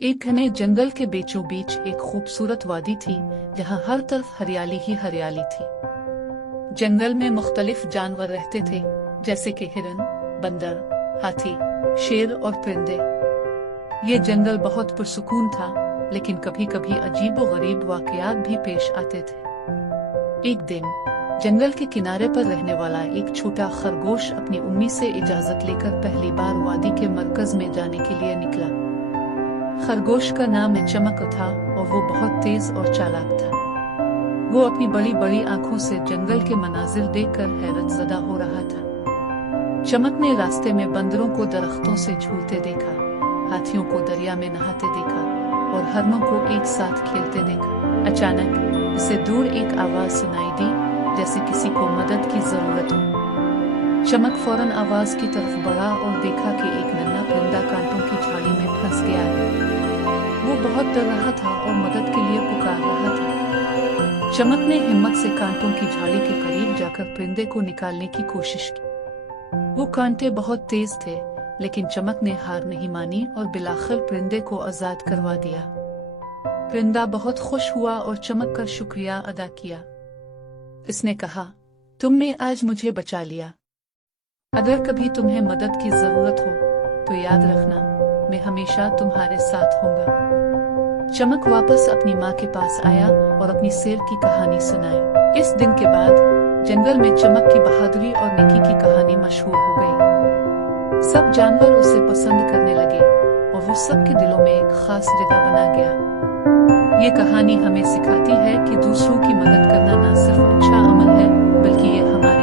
एक घने जंगल के बीचों बीच एक खूबसूरत वादी थी जहां हर तरफ हरियाली ही हरियाली थी। जंगल में मुख्तलिफ जानवर रहते थे, जैसे कि हिरन, बंदर, हाथी, शेर और परिंदे। ये जंगल बहुत पुरसुकून था, लेकिन कभी कभी अजीबो-गरीब वाकयात भी पेश आते थे। एक दिन जंगल के किनारे पर रहने वाला एक छोटा खरगोश अपनी उम्मी से इजाजत लेकर पहली बार वादी के मरकज में जाने के लिए निकला। खरगोश का नाम चमक था और वो बहुत तेज और चालाक था। वो अपनी बड़ी बड़ी आंखों से जंगल के मनाजिर देखकर हैरत ज़दा हो रहा था। चमक ने रास्ते में बंदरों को दरख्तों से झूलते देखा, हाथियों को दरिया में नहाते देखा और हरनों को एक साथ खेलते देखा। अचानक उसे दूर एक आवाज सुनाई दी, जैसे किसी को मदद की जरूरत हो। चमक फौरन आवाज की तरफ बढ़ा और देखा कि एक नन्हा परिंदा कांटों की झाड़ी में फंस गया है। वो बहुत डर रहा था और मदद के लिए पुकार रहा था। चमक ने हिम्मत से कांटों की झाड़ी के करीब जाकर परिंदे को निकालने की कोशिश की। वो कांटे बहुत तेज थे, लेकिन चमक ने हार नहीं मानी और बिलाखिर परिंदे को आजाद करवा दिया। परिंदा बहुत खुश हुआ और चमक का शुक्रिया अदा किया। इसने कहा, तुमने आज मुझे बचा लिया। अगर कभी तुम्हें मदद की जरूरत हो तो याद रखना, मैं हमेशा तुम्हारे साथ हूँगा। चमक वापस अपनी माँ के पास आया और अपनी शेर की कहानी सुनाई। इस दिन के बाद जंगल में चमक की बहादुरी और नेकी की कहानी मशहूर हो गई। सब जानवर उसे पसंद करने लगे और वो सबके दिलों में एक खास जगह बना गया। ये कहानी हमें सिखाती है कि दूसरों की मदद करना न सिर्फ अच्छा अमल है, बल्कि ये हमारे